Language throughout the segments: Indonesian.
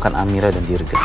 mempertemukan Amira dan Dirga.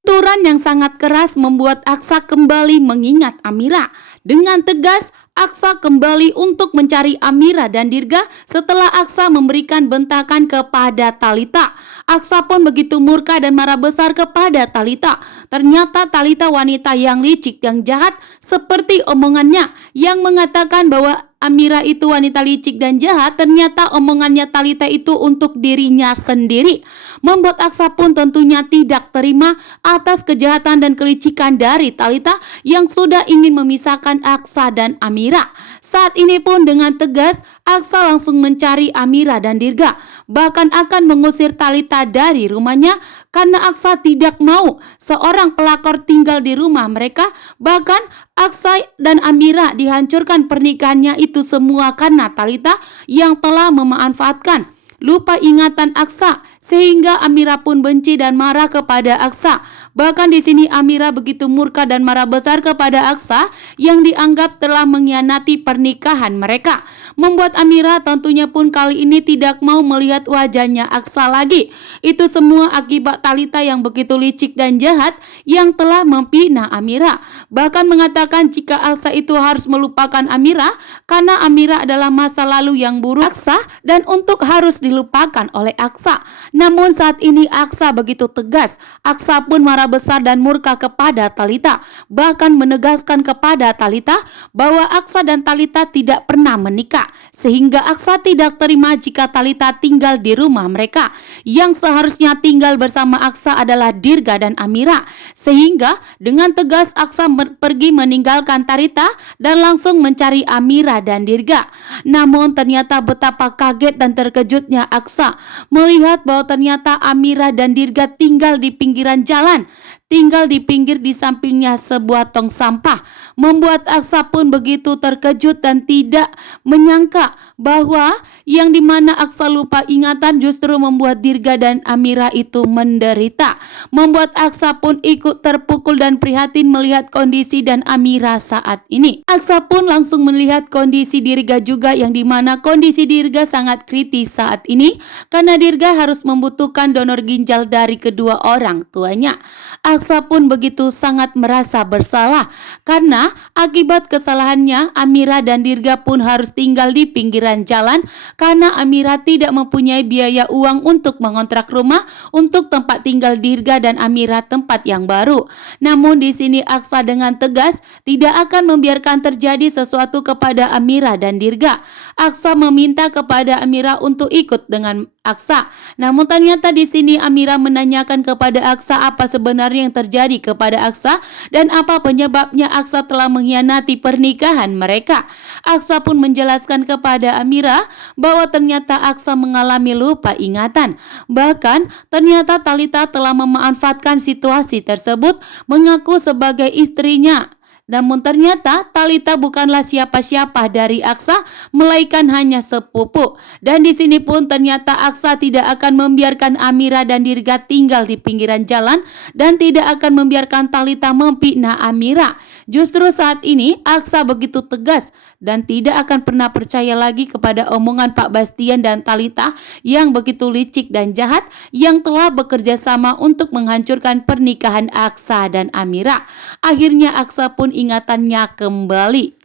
Tuturan yang sangat keras membuat Aksa kembali mengingat Amira. Dengan tegas, Aksa kembali untuk mencari Amira dan Dirga setelah Aksa memberikan bentakan kepada Talita. Aksa pun begitu murka dan marah besar kepada Talita. Ternyata Talita wanita yang licik, yang jahat seperti omongannya yang mengatakan bahwa Amira itu wanita licik dan jahat. Ternyata omongannya Talita itu untuk dirinya sendiri. Membuat Aksa pun tentunya tidak terima atas kejahatan dan kelicikan dari Talita yang sudah ingin memisahkan Aksa dan Amira. Saat ini pun dengan tegas Aksa langsung mencari Amira dan Dirga, bahkan akan mengusir Talita dari rumahnya karena Aksa tidak mau seorang pelakor tinggal di rumah mereka. Bahkan Aksa dan Amira dihancurkan pernikahannya itu semua karena Talita yang telah memanfaatkan lupa ingatan Aksa sehingga Amira pun benci dan marah kepada Aksa. Bahkan di sini Amira begitu murka dan marah besar kepada Aksa yang dianggap telah mengkhianati pernikahan mereka. Membuat Amira tentunya pun kali ini tidak mau melihat wajahnya Aksa lagi. Itu semua akibat Talita yang begitu licik dan jahat yang telah memfitnah Amira. Bahkan mengatakan jika Aksa itu harus melupakan Amira karena Amira adalah masa lalu yang buruk Aksa dan untuk harus dilupakan oleh Aksa. Namun saat ini Aksa begitu tegas. Aksa pun marah besar dan murka kepada Talita, bahkan menegaskan kepada Talita bahwa Aksa dan Talita tidak pernah menikah, sehingga Aksa tidak terima jika Talita tinggal di rumah mereka. Yang seharusnya tinggal bersama Aksa adalah Dirga dan Amira. Sehingga dengan tegas Aksa pergi meninggalkan Talita dan langsung mencari Amira dan Dirga. Namun ternyata betapa kaget dan terkejutnya Aksa melihat bahwa ternyata Amira dan Dirga tinggal di pinggiran jalan, tinggal di pinggir di sampingnya sebuah tong sampah. Membuat Aksa pun begitu terkejut dan tidak menyangka bahwa yang dimana Aksa lupa ingatan justru membuat Dirga dan Amira itu menderita. Membuat Aksa pun ikut terpukul dan prihatin melihat kondisi dan Amira saat ini. Aksa pun langsung melihat kondisi Dirga juga yang dimana kondisi Dirga sangat kritis saat ini karena Dirga harus membutuhkan donor ginjal dari kedua orang tuanya. Aksa pun begitu sangat merasa bersalah karena akibat kesalahannya Amira dan Dirga pun harus tinggal di pinggiran jalan karena Amira tidak mempunyai biaya uang untuk mengontrak rumah untuk tempat tinggal Dirga dan Amira tempat yang baru. Namun di sini Aksa dengan tegas tidak akan membiarkan terjadi sesuatu kepada Amira dan Dirga. Aksa meminta kepada Amira untuk ikut dengan Aksa. Namun ternyata di sini Amira menanyakan kepada Aksa apa sebenarnya yang terjadi kepada Aksa dan apa penyebabnya Aksa telah mengkhianati pernikahan mereka. Aksa pun menjelaskan kepada Amira bahwa ternyata Aksa mengalami lupa ingatan. Bahkan ternyata Talita telah memanfaatkan situasi tersebut mengaku sebagai istrinya. Namun ternyata Talita bukanlah siapa-siapa dari Aksa, melainkan hanya sepupu. Dan di sini pun ternyata Aksa tidak akan membiarkan Amira dan Dirga tinggal di pinggiran jalan dan tidak akan membiarkan Talita memfitnah Amira. Justru saat ini Aksa begitu tegas dan tidak akan pernah percaya lagi kepada omongan Pak Bastian dan Talita yang begitu licik dan jahat yang telah bekerja sama untuk menghancurkan pernikahan Aksa dan Amira. Akhirnya Aksa pun ingatannya kembali.